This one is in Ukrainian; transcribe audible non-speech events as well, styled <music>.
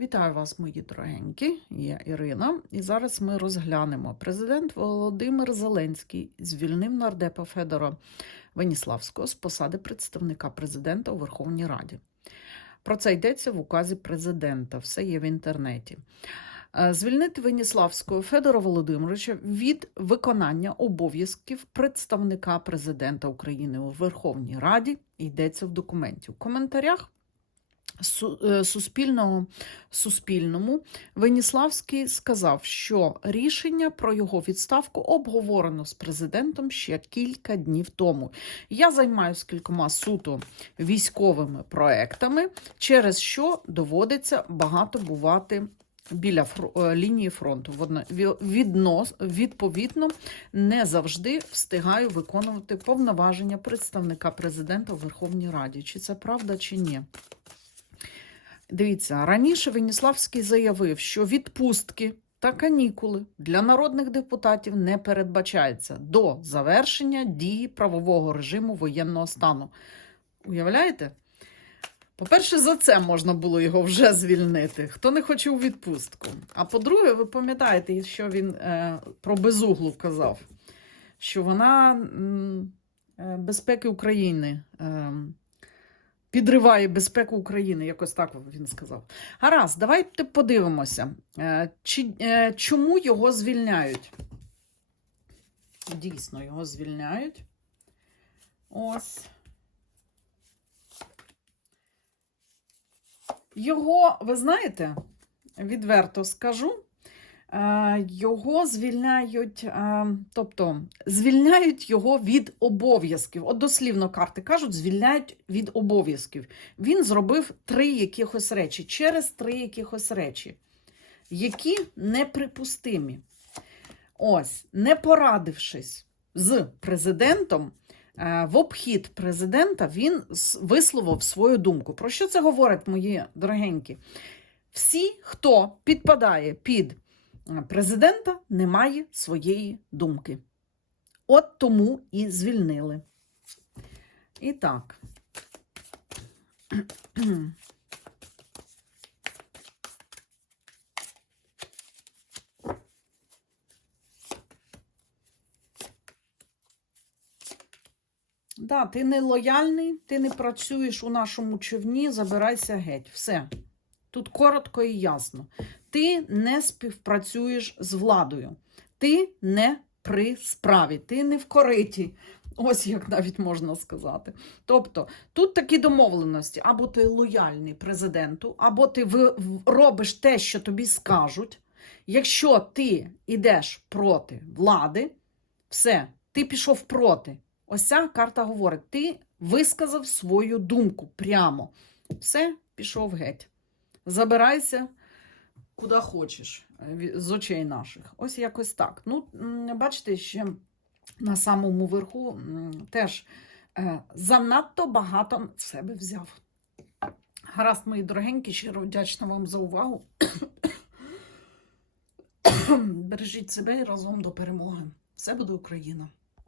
Вітаю вас, мої дорогенькі. Я Ірина. І зараз ми розглянемо. Президент Володимир Зеленський звільнив нардепа Федора Веніславського з посади представника президента у Верховній Раді. Про це йдеться в указі президента. Все є в інтернеті. Е, Звільнити Веніславського Федора Володимировича від виконання обов'язків представника президента України у Верховній Раді йдеться в документі. У коментарях Е, Суспільного, Суспільному Веніславський сказав, що рішення про його відставку обговорено з президентом ще кілька днів тому. Я займаюся кількома суто військовими проектами, через що доводиться багато бувати біля е, лінії фронту. Віднос, відповідно, не завжди встигаю виконувати повноваження представника президента у Верховній Раді. Чи це правда, чи ні? Дивіться, раніше Веніславський заявив, що відпустки та канікули для народних депутатів не передбачаються до завершення дії правового режиму воєнного стану. Уявляєте? По-перше, за це можна було його вже звільнити, хто не хоче у відпустку. А по-друге, ви пам'ятаєте, що він е, про безуглу казав, що вона е, безпеки України. Е, підриває безпеку України, якось так він сказав. Гаразд, давайте подивимося, е, чи, е, чому його звільняють. Дійсно, його звільняють. Ось. Його, ви знаєте, відверто скажу, його звільняють, е, тобто звільняють його від обов'язків. От дослівно карти кажуть, звільняють від обов'язків. Він зробив три якихось речі, через три якихось речі, які неприпустимі. Ось, не порадившись з президентом, е, в обхід президента він висловив свою думку. Про що це говорить, мої дорогенькі? Всі, хто підпадає під е, президента, не має своєї думки. От тому і звільнили. І так. Да, ти не лояльний, ти не працюєш у нашому човні, забирайся геть. Все. Тут коротко і ясно. Ти не співпрацюєш з владою. Ти не при справі, ти не в кориті. Ось як навіть можна сказати. Тобто тут такі домовленості: або ти лояльний президенту, або ти робиш те, що тобі скажуть. Якщо ти йдеш проти влади, все, ти пішов проти. Ось ця карта говорить: ти висказав свою думку прямо. Все, пішов геть. Забирайся куди хочеш е, з очей наших. Ось якось так. Ну, бачите, ще на самому верху теж е, занадто багато себе взяв. Гаразд, мої дорогенькі, щиро вдячна вам за увагу. <coughs> Бережіть себе і разом до перемоги. Все буде Україна!